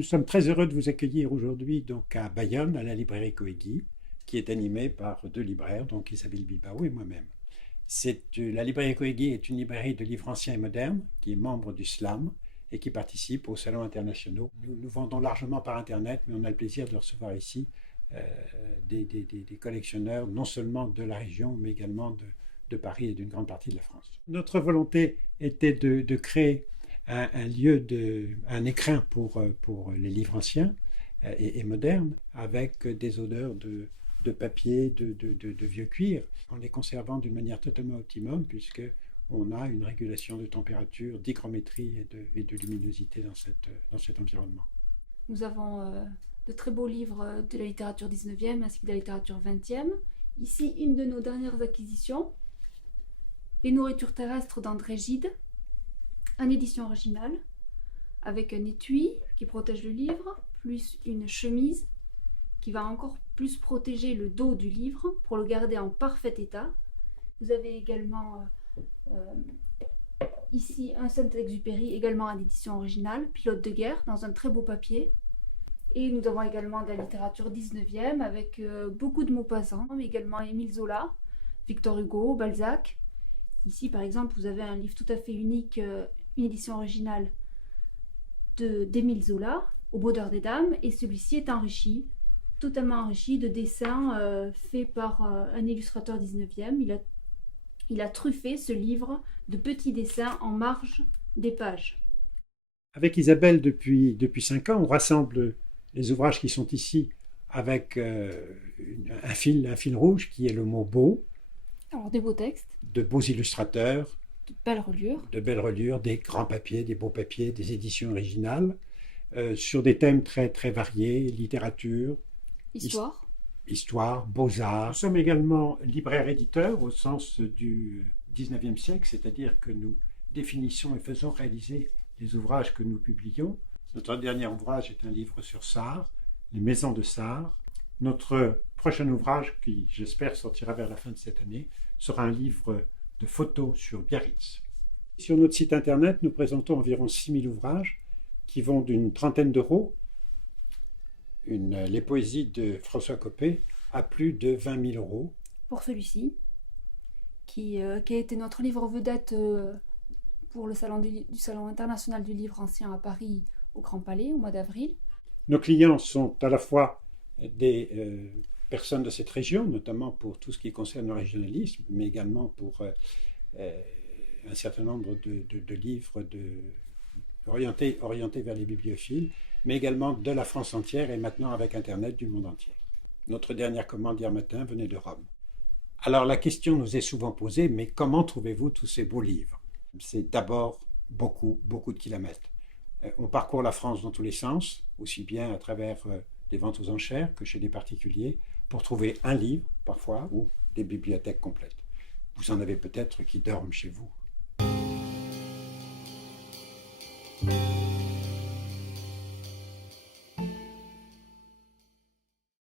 Nous sommes très heureux de vous accueillir aujourd'hui donc à Bayonne, à la librairie Coégui, qui est animée par deux libraires, donc Isabelle Bilbao et moi-même. La librairie Coégui est une librairie de livres anciens et modernes qui est membre du SLAM et qui participe aux salons internationaux. Nous vendons largement par Internet, mais on a le plaisir de recevoir ici des collectionneurs, non seulement de la région, mais également de Paris et d'une grande partie de la France. Notre volonté était de créer un lieu, un écrin pour les livres anciens et modernes, avec des odeurs de papier, de vieux cuir, en les conservant d'une manière totalement optimum, puisque on a une régulation de température, d'hygrométrie et de luminosité dans cet environnement. Nous avons de très beaux livres de la littérature 19e ainsi que de la littérature 20e. Ici, une de nos dernières acquisitions, Les nourritures terrestres d'André Gide, en édition originale, avec un étui qui protège le livre, plus une chemise qui va encore plus protéger le dos du livre pour le garder en parfait état. Vous avez également ici un Saint-Exupéry, également en édition originale, Pilote de guerre, dans un très beau papier. Et nous avons également de la littérature 19e avec beaucoup de Maupassant, mais également Émile Zola, Victor Hugo, Balzac. Ici, par exemple, vous avez un livre tout à fait unique, une édition originale d'Émile Zola, Au bonheur des dames, et celui-ci est enrichi, totalement enrichi de dessins faits par un illustrateur 19e. Il a truffé ce livre de petits dessins en marge des pages. Avec Isabelle, depuis 5 ans, on rassemble les ouvrages qui sont ici avec un fil rouge qui est le mot beau. Alors des beaux textes, de beaux illustrateurs, de belles reliures, des grands papiers, des beaux papiers, des éditions originales, sur des thèmes très, très variés, littérature, histoire, beaux-arts. Nous sommes également libraires-éditeurs au sens du 19e siècle, c'est-à-dire que nous définissons et faisons réaliser les ouvrages que nous publions. Notre dernier ouvrage est un livre sur Sarre, Les maisons de Sarre. Notre prochain ouvrage, qui j'espère sortira vers la fin de cette année, sera un livre de photos sur Biarritz. Sur notre site internet, nous présentons environ 6000 ouvrages qui vont d'une trentaine d'euros, les poésies de François Coppée, à plus de 20 000 euros. Pour celui-ci, qui a été notre livre vedette pour le Salon international du livre ancien à Paris, au Grand Palais, au mois d'avril. Nos clients sont à la fois des personnes de cette région, notamment pour tout ce qui concerne le régionalisme, mais également pour un certain nombre de livres orientés vers les bibliophiles, mais également de la France entière et maintenant avec Internet du monde entier. Notre dernière commande hier matin venait de Rome. Alors la question nous est souvent posée, mais comment trouvez-vous tous ces beaux livres? C'est d'abord beaucoup de kilomètres. On parcourt la France dans tous les sens, aussi bien à travers des ventes aux enchères que chez des particuliers, pour trouver un livre, parfois, ou des bibliothèques complètes. Vous en avez peut-être qui dorment chez vous.